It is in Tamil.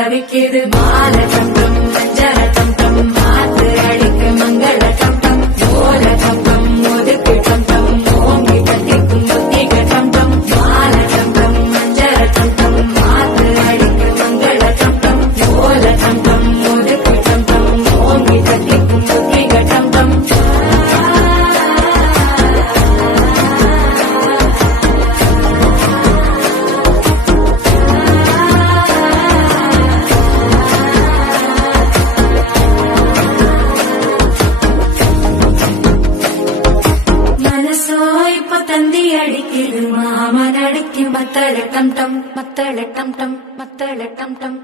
தவிக்குது மால டம் டம் மஞ்சள டம் டம் மாத்து அடிக்க மங்கள டம் டம் ஓல டம் டம் ஒதுக்கு டம் டம் ஓங்கி கட்டிக்கும் புத்திக டம் டம் மால டம் டம் மஞ்சள டம் டம் மாத்து அடிக்க மங்கள டம் டம் ஓல டம் டம் ஒதுக்கு டம் டம் ஓங்கி கட்டிக்கும் புத்திக டம் டம் தந்தி அடிக்குது மாமன் அடிக்கும் மத்தள டம் டம் மத்தள டம் டம் மத்தள டம் டம்